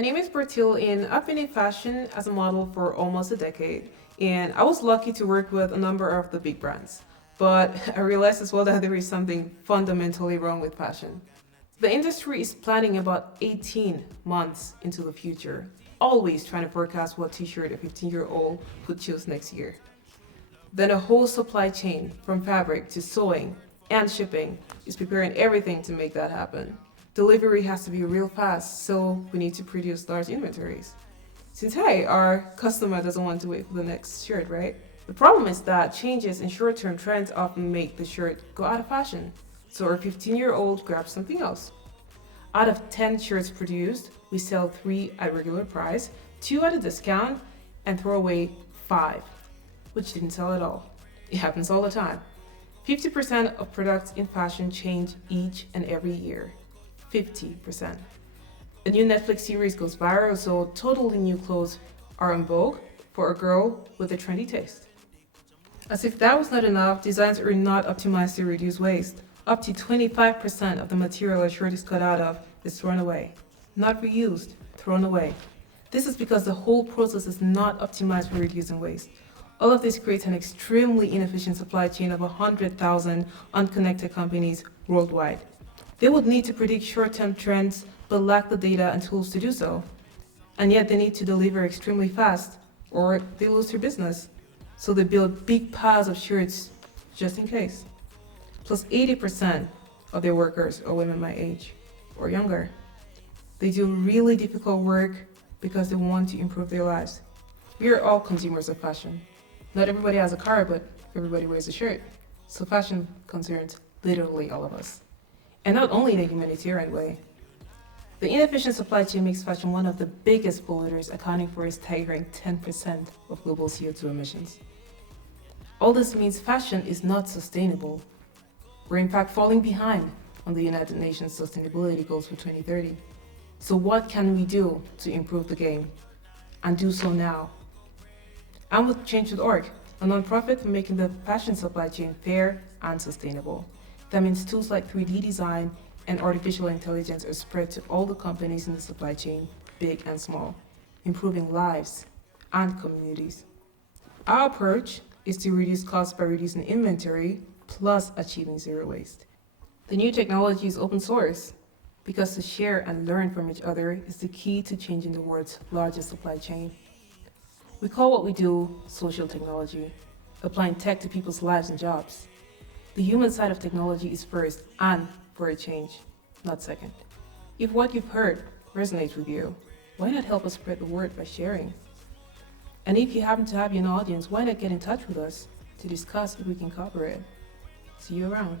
My name is Bertil, and I've been in fashion as a model for almost a decade. And I was lucky to work with a number of the big brands. But I realized as well that there is something fundamentally wrong with fashion. The industry is planning about 18 months into the future, always trying to forecast what t-shirt a 15-year-old would choose next year. Then a whole supply chain, from fabric to sewing and shipping, is preparing everything to make that happen. Delivery has to be real fast, so we need to produce large inventories. Since hey, our customer doesn't want to wait for the next shirt, right? The problem is that changes in short-term trends often make the shirt go out of fashion, so our 15-year-old grabs something else. Out of 10 shirts produced, we sell 3 at regular price, 2 at a discount, and throw away 5, which didn't sell at all. It happens all the time. 50% of products in fashion change each and every year. 50%. A new Netflix series goes viral, so totally new clothes are en vogue for a girl with a trendy taste. As if that was not enough, designs are not optimized to reduce waste. Up to 25% of the material a shirt is cut out of is thrown away. Not reused, thrown away. This is because the whole process is not optimized for reducing waste. All of this creates an extremely inefficient supply chain of 100,000 unconnected companies worldwide. They would need to predict short-term trends but lack the data and tools to do so. And yet they need to deliver extremely fast or they lose their business. So they build big piles of shirts just in case. Plus 80% of their workers are women my age or younger. They do really difficult work because they want to improve their lives. We are all consumers of fashion. Not everybody has a car, but everybody wears a shirt. So fashion concerns literally all of us. And not only in a humanitarian way. The inefficient supply chain makes fashion one of the biggest polluters, accounting for a staggering 10% of global CO2 emissions. All this means fashion is not sustainable. We're in fact falling behind on the United Nations sustainability goals for 2030. So what can we do to improve the game? And do so now. I'm with chainge.org, a nonprofit for making the fashion supply chain fair and sustainable. That means tools like 3D design and artificial intelligence are spread to all the companies in the supply chain, big and small, improving lives and communities. Our approach is to reduce costs by reducing inventory plus achieving zero waste. The new technology is open source because to share and learn from each other is the key to changing the world's largest supply chain. We call what we do social technology, applying tech to people's lives and jobs. The human side of technology is first and for a change, not second. If what you've heard resonates with you, why not help us spread the word by sharing? And if you happen to have an audience, why not get in touch with us to discuss if we can cooperate? See you around.